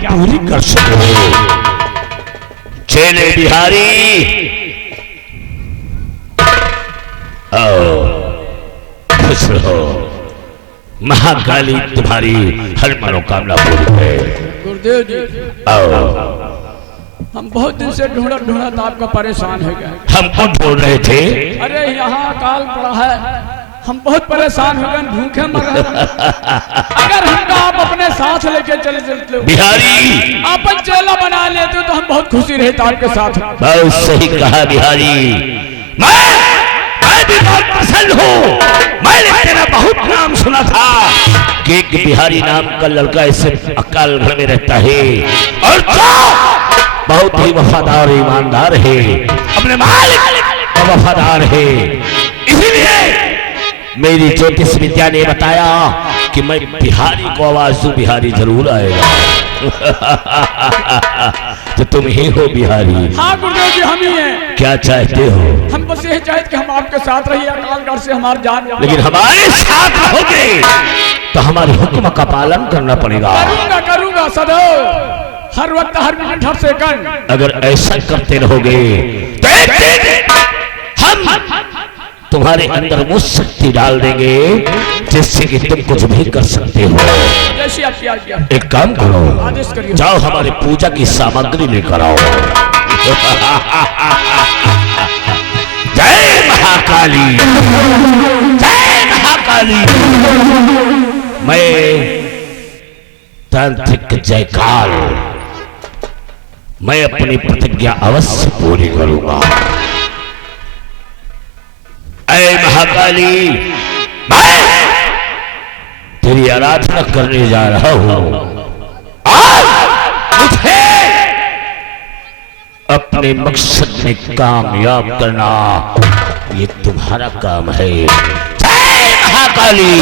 पूरी कर सको। चेले बिहारी आओ, खुश रहो। महाकाली तुम्हारी हर मनोकामना पूरी है। गुरुदेव जी, आओ। हम बहुत दिन से ढूंढत ढूंढत आपका परेशान हो गए। हमको ढूंढ रहे थे? अरे यहाँ अकाल पड़ा है, हम बहुत परेशान हो गए, भूखे मर रहे हैं। अगर हमको आप अपने साथ लेके चले चलते बिहारी, आप चेला बना लेते तो हम बहुत खुशी रहते आपके साथ। बहुत सही कहा बिहारी। मैं भी बहुत प्रसन्न हूँ। मैंने तेरा बहुत नाम सुना था कि एक बिहारी नाम का लड़का इसे अकाल घर में रहता है और बहुत ही वफादार ईमानदार है, अपने मालिक का वफादार है। इसीलिए मेरी ज्योतिष विद्या ने बताया कि मैं बिहारी को आवाज दूं, बिहारी जरूर आएगा। तो तुम ही हो बिहारी? हाँ गुरुदेव जी, हम ही हैं। क्या चाहते हो? हम बस यही चाहते कि हम आपके साथ रहिए, अकालगढ़ से हमारे जान। लेकिन हमारे साथ रहोगे तो हमारे हुक्म का पालन करना पड़ेगा। करूंगा करूंगा सदैव, हर वक्त, हर मिनट, हर सेकंड। अगर ऐसा करते रहोगे तो एक दिन हम तुम्हारे अंदर वो शक्ति डाल देंगे जिससे कि तुम कुछ भी कर सकते हो। जैसी आपकी आज्ञा। एक काम करो, आदेश करिए। जाओ हमारे पूजा की सामग्री लेकर आओ। जय महाकाली, जय महाकाली। मैं तांत्रिक जयकाल, मैं अपनी प्रतिज्ञा अवश्य पूरी करूंगा। ऐ महाकाली, मैं तेरी आराधना करने जा रहा हूं और मुझे अपने मकसद में कामयाब करना ये तुम्हारा काम है। जय महाकाली।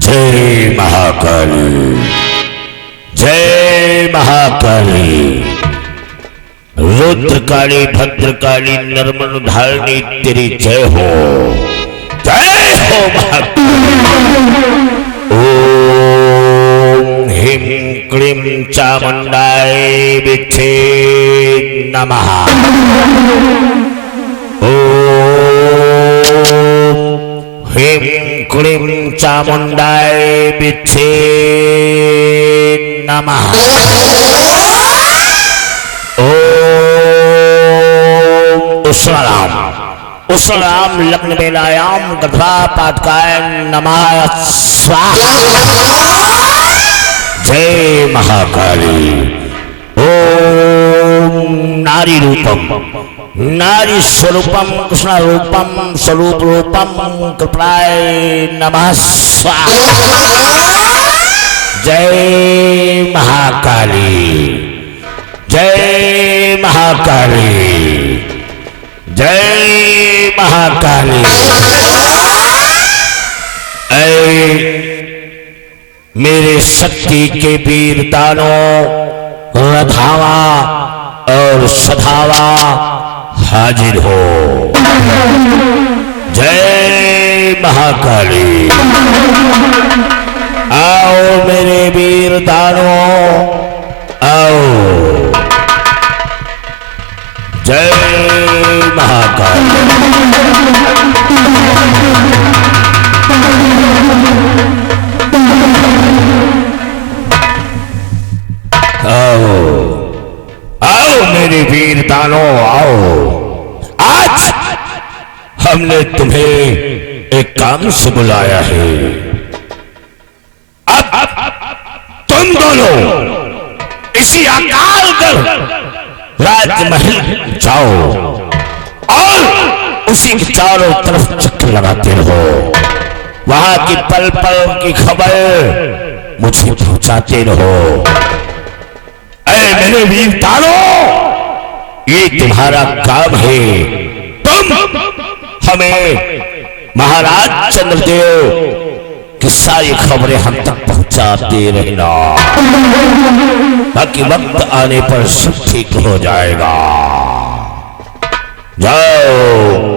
जय महाकाली, जय महाकाली। रुद्रकाली, भद्रकाली, नर्मनुधारिणी तेरी जय हो, जय हो महाकाली। ओम ह्रीं क्लीं चामुंडाय विद्धे नमः। ह्रीं क्लीं चामुंडाय विद्धे नमः। ओम उसराम लग्न बेलायाम गधा पाटकाय नमः स्वाहा। जय महाकाली। ओम नारी रूपम, नारी स्वरूपम, कृष्ण रूपम, स्वरूप रूपम कृपाय नमः स्वाहा। जय महाकाली, जय महाकाली, जय महाकाली। ऐ मेरे शक्ति के वीर दानों, रथावा और सधावा हाजिर हो। जय महाकाली। आओ मेरे वीर दानों, आओ। जय महाकाली। आओ आओ मेरे वीर दानों, आओ। आज हमने तुम्हें एक काम से बुलाया है। अब तुम दोनों इसी अकालगढ़ राजमहल जाओ और उसी उसी के चारों तरफ चक्कर लगाते रहो, वहां की पल पल की खबर मुझे पहुंचाते रहो। ऐ मेरे वीर तारो, ये तुम्हारा काम है। तुम हमें महाराज चंद्रदेव की सारी खबरें हम तक पहुंचाते रहना, ताकि वक्त आने पर सब ठीक हो जाएगा। जाओ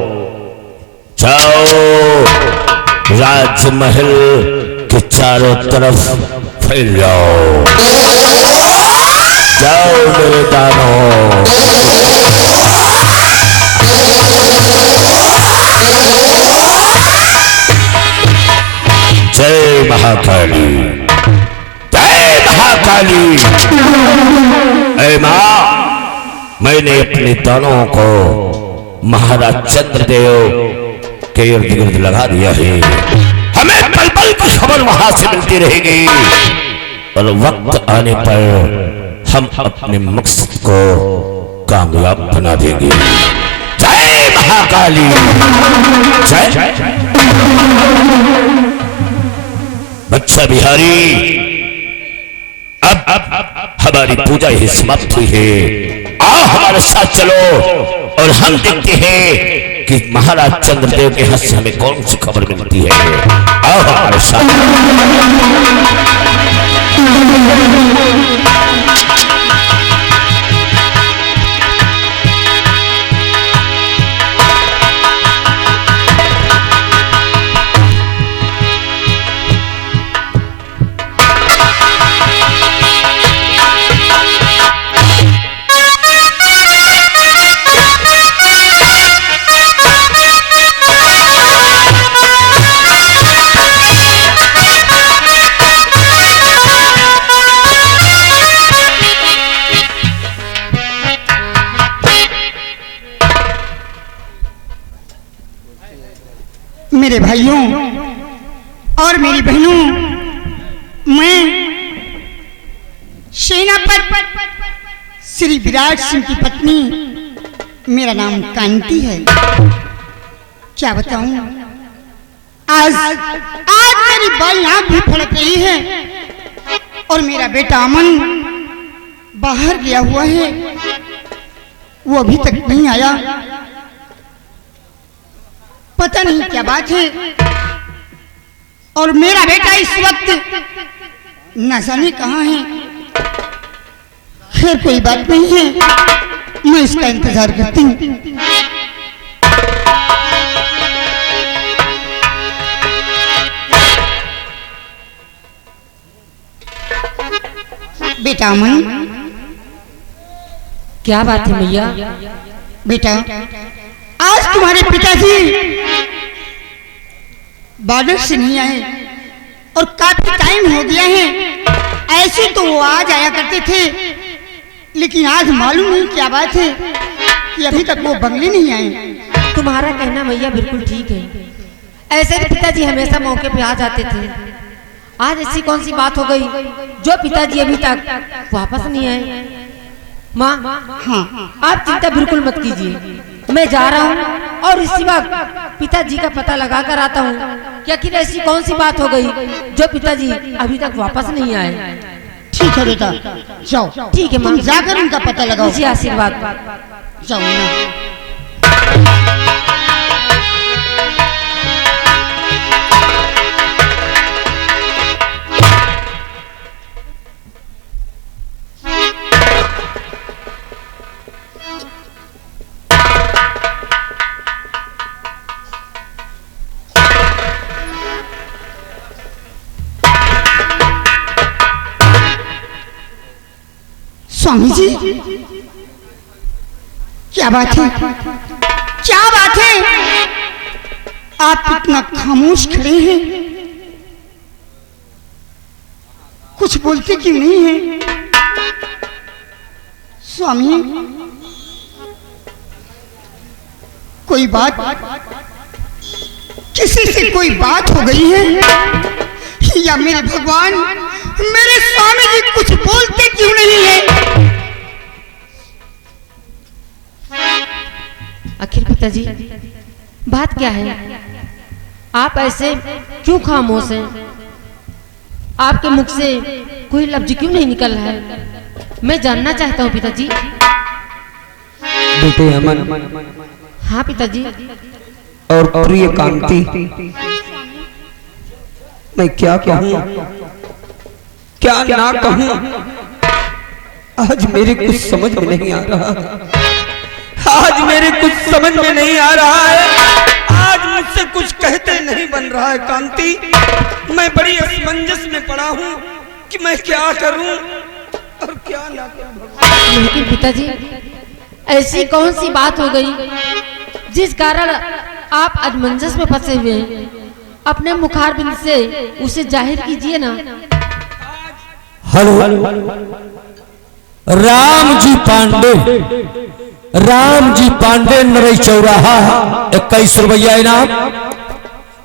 जाओ, राजमहल के चारों तरफ फैल जाओ। जाओ मेरे दानों। जय महाकाली, जय महाकाली। ऐ मां, मैंने अपने दानों को महाराज चंद्रदेव के इर्द गिर्द लगा दिया है। हमें पल पल की खबर वहां से मिलती रहेगी, और वक्त आने पर हम अपने मकसद को कामयाब बना देंगे। जय महाकाली, जय। बच्चा बिहारी, अब हमारी पूजा ही समाप्त हुई है। आओ हमारे साथ चलो, और हम देखते हैं कि महाराज चंद्रदेव के हाथ से हमें कौन सी खबर मिलती है। आओ हमारे साथ। मेरे भाइयों और मेरी बहनों, मैं सेनापति श्री विराट सिंह की पत्नी, मेरा नाम कांति है। क्या बताऊं, आज मेरी बाई आंख भी फड़क रही है, और मेरा बेटा अमन बाहर गया हुआ है, वो अभी तक नहीं आया। पता नहीं क्या बात है, और मेरा बेटा इस वक्त न जाने कहां है। खैर कोई बात नहीं है, मैं इसका इंतजार करती हूँ। बेटा अमन। क्या बात है मैया? बेटा, आज तुम्हारे पिताजी बॉर्डर से नहीं आए, और काफी टाइम हो गया है। ऐसे तो वो आज आया करते थे, लेकिन आज मालूम नहीं क्या बात है कि अभी तक वो बंगले नहीं आए। तुम्हारा कहना मैया बिल्कुल ठीक है। ऐसे भी पिताजी हमेशा मौके पे आ जाते थे। आज ऐसी कौन सी बात हो गई जो पिताजी अभी तक वापस नहीं आए? माँ, हाँ, आप चिंता बिल्कुल मत कीजिए, मैं जा रहा हूँ और इसी वक्त पिताजी का पता लगा कर आता हूँ कि आखिर ऐसी कौन सी बात हो गई जो पिताजी अभी तक वापस नहीं आए। ठीक है बेटा, जाओ। ठीक है माँ, तुम जाकर उनका पता लगाओ। मुझे आशीर्वाद। जाओ ना। स्वामी जी, क्या बात है? क्या बात है? आप इतना खामोश खड़े हैं, कुछ बोलते क्यों नहीं हैं? स्वामी, कोई बात, किसी से कोई बात हो गई है, या मेरे भगवान, मेरे स्वामी जी कुछ बोलते क्यों नहीं है? आखिर पिताजी बात क्या है? आप ऐसे क्यों खामोश हैं? आपके मुख से कोई लफ्ज क्यों नहीं निकल रहा है? मैं जानना चाहता हूँ पिताजी। बेटे अमन हाँ पिताजी। और प्रिय कांति, मैं क्या कहूँ क्या ना कहूँ, आज मेरे कुछ समझ में नहीं आ रहा। आज मेरे कुछ समझ में नहीं आ रहा है। आज मुझसे कुछ कहते नहीं बन रहा है कांति। मैं बड़ी असमंजस में पड़ा हूँ कि मैं क्या करूँ और क्या ना करूँ। लेकिन पिताजी, ऐसी कौन सी बात हो गई जिस कारण आप असमंजस में फंसे हुए हैं? अपने मुखारबिंद से उसे जाहिर कीजिए ना। हेलो, राम जी पांडे नरई चौराहा 21 रुपया इनाम।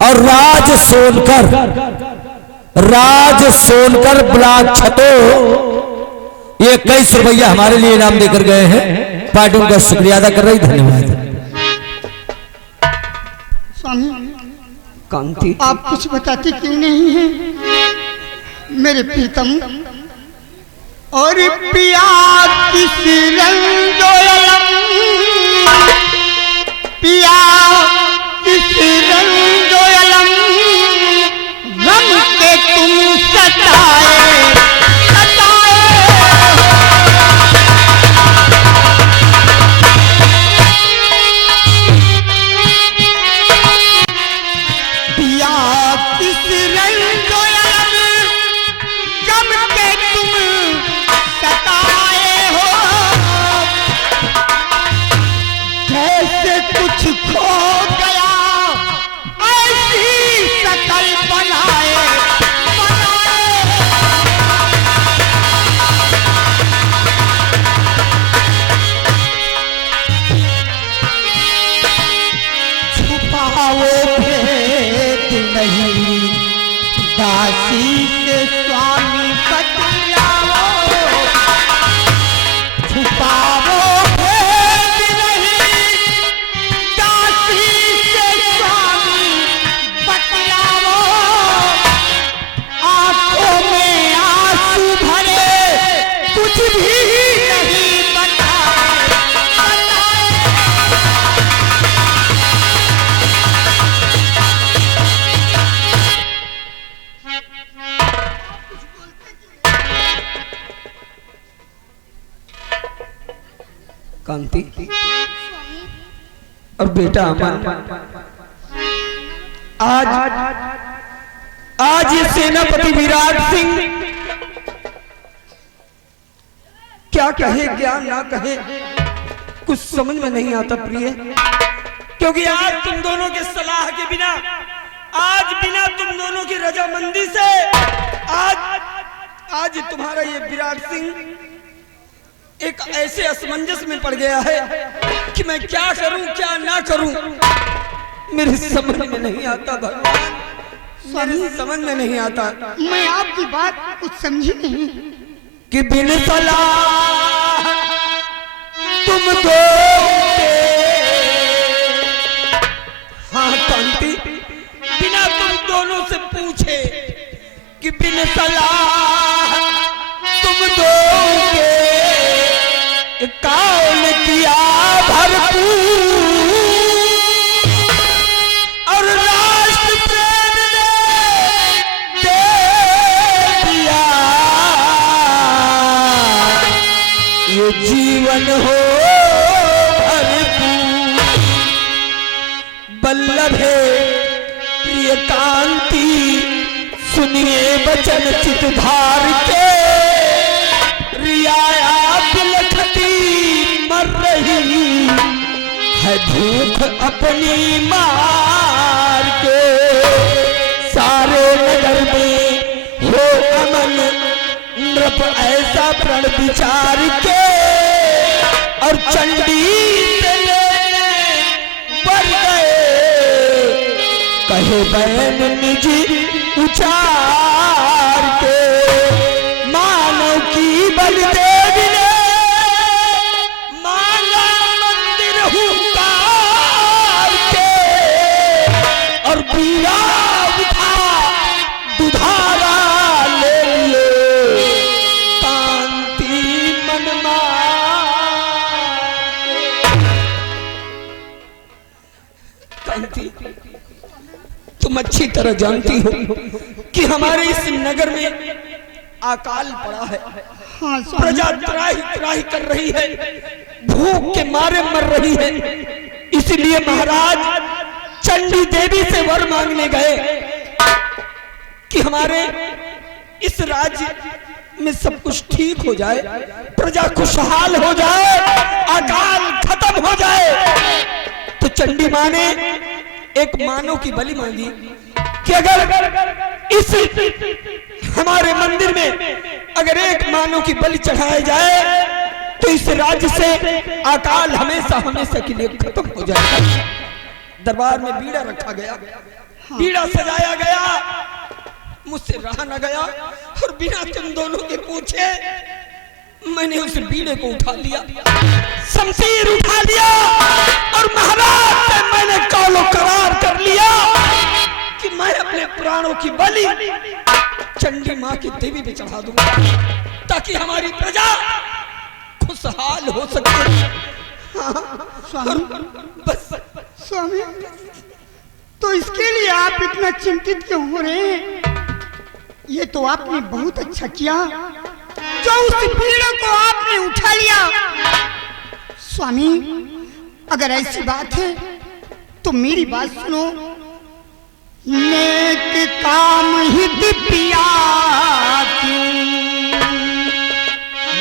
और राज सोनकर ब्लॉक छतो ये 21 रुपया हमारे लिए इनाम देकर गए हैं। पार्टी उनका शुक्रिया अदा कर रही, धन्यवाद। स्वामी कांति, आप कुछ बताते क्यों नहीं हैं? मेरे प्रीतम और पिया किस रंजोयलम, पिया किस रंजोयलम, गम के तुम सताए सताए। पिया किस रंजोयलम, गम के तुम सताए हो। जैसे कुछ खो गया ऐसी शकल बनाए छुपाओ भेद नहीं, दासी के स्वामी बतलाओ। छुपाओ भेद नहीं, दासी के स्वामी बतलाओ। आंखों में आंसू भरे कुछ भी नहीं बताए। कांति और बेटा अमन, आज ये सेनापति विराट सिंह क्या कहे क्या ना कहे, कुछ समझ में नहीं आता प्रिय। क्योंकि आज तुम दोनों के सलाह के बिना, आज बिना तुम दोनों की रजामंदी से आज तुम्हारा ये विराट सिंह एक ऐसे असमंजस में पड़ गया है कि मैं क्या करूं क्या ना करूं, मेरे समझ में नहीं आता भगवान, मेरे समझ में नहीं आता। मैं आपकी बात कुछ समझी नहीं। कि बिन सलाह तुम दो, हाँ कांति, बिना तुम दोनों से पूछे कि बिन सलाह तुम दोगे, कौन किया भरपूर और राष्ट्र प्रेम ने दे दिया। ये जीवन हो भरपूर, बल्लभ है प्रिय कांति, सुनिए वचन चितधार के। रियाया बिलखती मर रही है भूख अपनी मार के। सारे नगर में हो अमन, नृप ऐसा प्रण विचार के। और चंडी से लेने बढ़ गए, कहे बैन निजी उचार के। मानव की बलदेवी ने मांगा मंदिर हुंकार के। पीरा उठा दुधारा ले लिए कांति मनमा। कांति, तुम अच्छी तरह जानती हो कि हमारे इस नगर में अकाल पड़ा है। हाँ स्वामी। प्रजा त्राही त्राही कर रही है, भूख के मारे मर रही है। इसलिए महाराज चंडी देवी से वर मांगने गए कि हमारे इस राज्य में सब कुछ ठीक हो जाए, प्रजा खुशहाल हो जाए, अकाल खत्म हो जाए। तो चंडी मां ने एक मानव की बलि मांगी कि अगर इस हमारे मंदिर में अगर एक मानव की बलि चढ़ाया जाए तो इस राज्य से अकाल हमेशा हमेशा के लिए खत्म हो जाएगा। दरबार में बीड़ा रखा गया, बीड़ा सजाया गया, मुझसे रहा न गया और बिना तुम दोनों के पूछे मैंने उस बीड़े को उठा लिया, शमशीर उठा लिया और महाराज से मैंने कौलो करार कर लिया कि मैं अपने प्राणों की बलि चंडी मां की देवी पे चढ़ा दूंगा ताकि हमारी प्रजा खुशहाल हो सके। स्वामी, बस स्वामी, तो इसके लिए आप इतना चिंतित क्यों हो रहे हैं? ये तो आपने बहुत अच्छा किया जो उस पीड़े को आपने उठा लिया। स्वामी, अगर ऐसी बात है तो मेरी बात सुनो। नेक काम हित पिया क्यों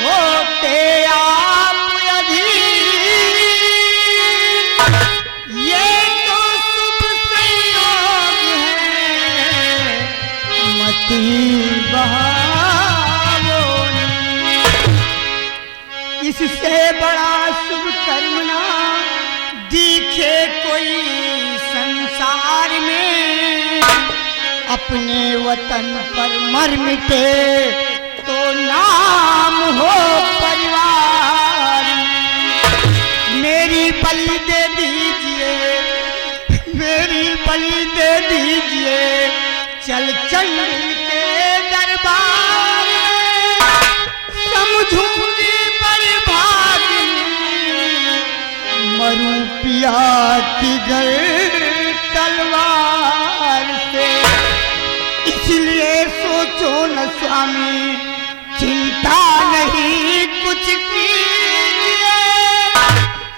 होते आप अधीर, ये तो शुभ संयोग है मति बहावो। इससे बड़ा शुभ कर्म ना दिखे कोई संसार में। अपने वतन पर मर मिटे तो नाम हो परिवार। मेरी बलि दे दीजिए, मेरी बलि दे दीजिए, चल चंडी के दरबार में समझूंगी बर्बादी, मरूं पिया की गए तलवार से। इसलिए सोचो न स्वामी, चिंता नहीं कुछ कीजिए,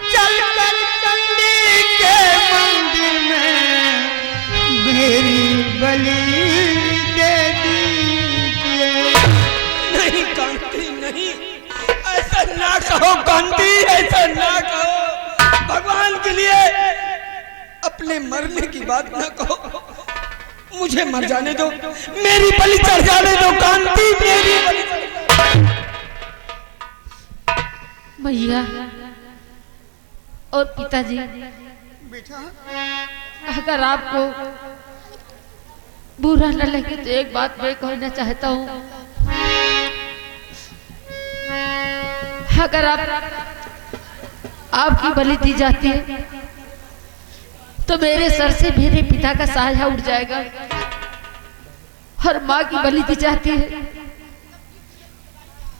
चल कर चंडी के मंदिर में मेरी बलि दे दीजिए। नहीं कांति, नहीं, ऐसा ना कहो कांति, ऐसा ना कहो। भगवान के लिए अपने मरने की बात ना कहो। मुझे मर जाने दो, मेरी बलि चढ़ जाने दो कांति, मेरी बलि चढ़ जाने दो। भैया और पिताजी, बेटा, अगर आपको बुरा न लगे तो एक बात मैं कहना चाहता हूँ। अगर आपकी बलि दी जाती है तो मेरे सर से मेरे पिता का साया उड़ जाएगा, और माँ की बलि दी जाती है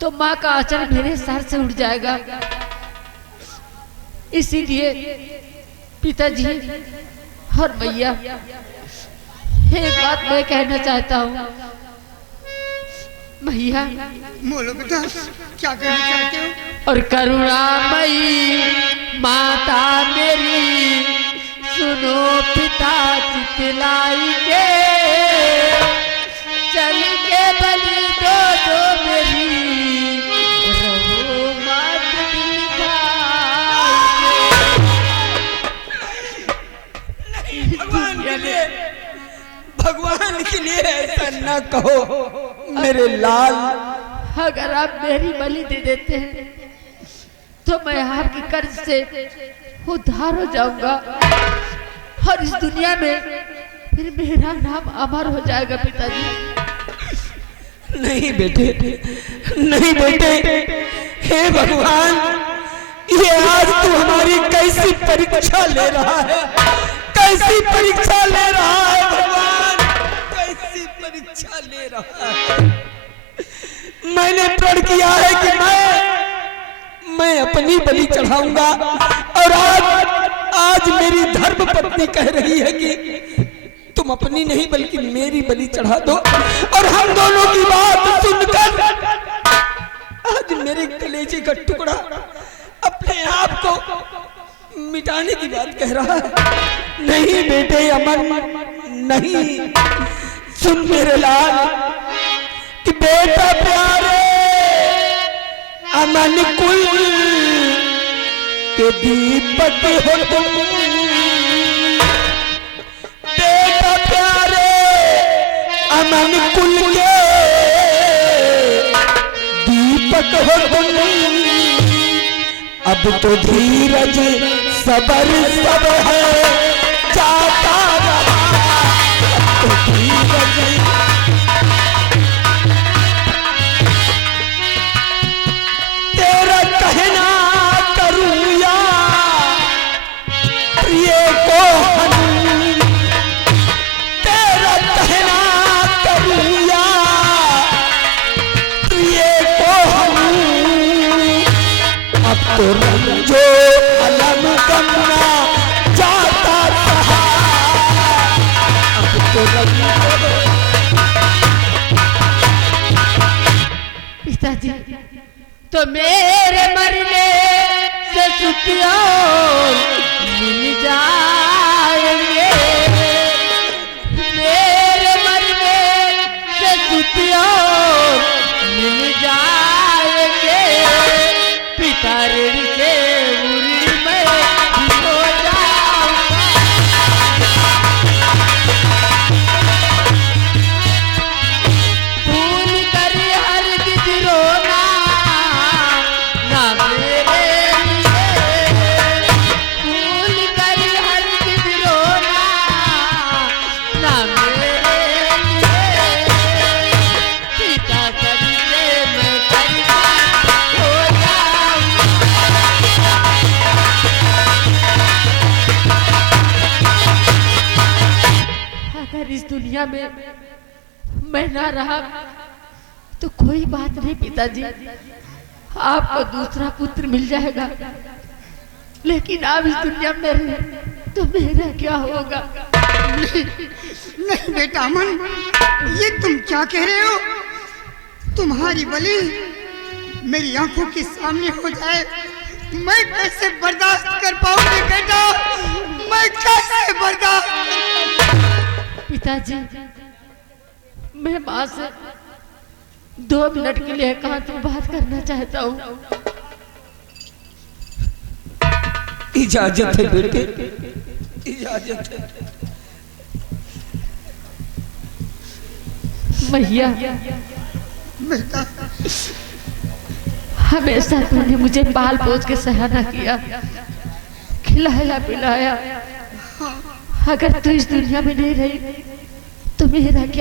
तो माँ का आंचल मेरे सर से उड़ जाएगा। इसीलिए पिताजी और मैया, एक बात मैं कहना चाहता हूँ। भैया, बोलो बेटा, क्या कहना चाहते हो? और करुणामयी माता मेरी, सुनो पिता चितलाई के, चल के बलि दो दो मेरी, रहो मात दिल नहीं, भगवान के लिए, भगवान के लिए ऐसा ना कहो मेरे लाल। अगर आप मेरी बलि दे देते हैं तो मैं आपके कर्ज से उद्धार हो जाऊंगा और इस दुनिया में फिर मेरा नाम अमर हो जाएगा। पिताजी, नहीं बेटे, नहीं बेटे, हे भगवान, ये आज तू हमारी कैसी परीक्षा ले रहा है, कैसी परीक्षा ले रहा है परीक्षा ले रहा है। मैंने प्रण किया है कि मैं अपनी बलि चढ़ाऊंगा और आज मेरी धर्म पत्नी कह रही है कि तुम अपनी नहीं बल्कि मेरी बलि चढ़ा दो। और हम दोनों की बात सुनकर आज मेरे कलेजे का टुकड़ा अपने आप को मिटाने की बात कह रहा है। नहीं बेटे अमन, नहीं, सुन मेरे लाल कि बेटा प्यारे अमन कुल के दीपक हो तुम, बेटा प्यारे अमन कुल के दीपक हो तुम। अब तो धीरज सबर सब है जाता रहा, अब तो धीरज तेरा कहना करूं या प्रिय को हनूं, तेरा कहना करूं या प्रिय को हनूं। अब तो रंजो अलम गमना जाता रहा, अब तो रंजो। पिताजी तो मेरे मरने से सुखियों मिल जाएंगे, मेरे मरने से सुखियों मिल जाएंगे। पिता ऋण से उड़ी मैं हो जाऊंगा। भूल कर हरगिज रोना ना मेरे लिए, भूल कर हरगिज रोना ना मेरे लिए। पिता करते मैं करता हो जाऊंगा। अगर इस दुनिया में मैं ना रहा तो कोई बात नहीं पिताजी, आपको दूसरा पुत्र मिल जाएगा। लेकिन आप इस दुनिया में रहे तो मेरा क्या होगा? नहीं बेटा अमन, ये तुम क्या कह रहे हो? तुम्हारी बलि मेरी आंखों के सामने हो जाए, मैं कैसे बर्दाश्त कर पाऊंगी बेटा, मैं कैसे बर्दाश्त। पिताजी मैं माँ से 2 मिनट के लिए एकांत में बात करना चाहता हूँ। इजाजत है बेटे, इजाजत है। मैया बेटा हमेशा तूने मुझे पाल पोस के सहारा किया, खिलाया पिलाया। अगर तू इस दुनिया में नहीं रही तो मेरा क्या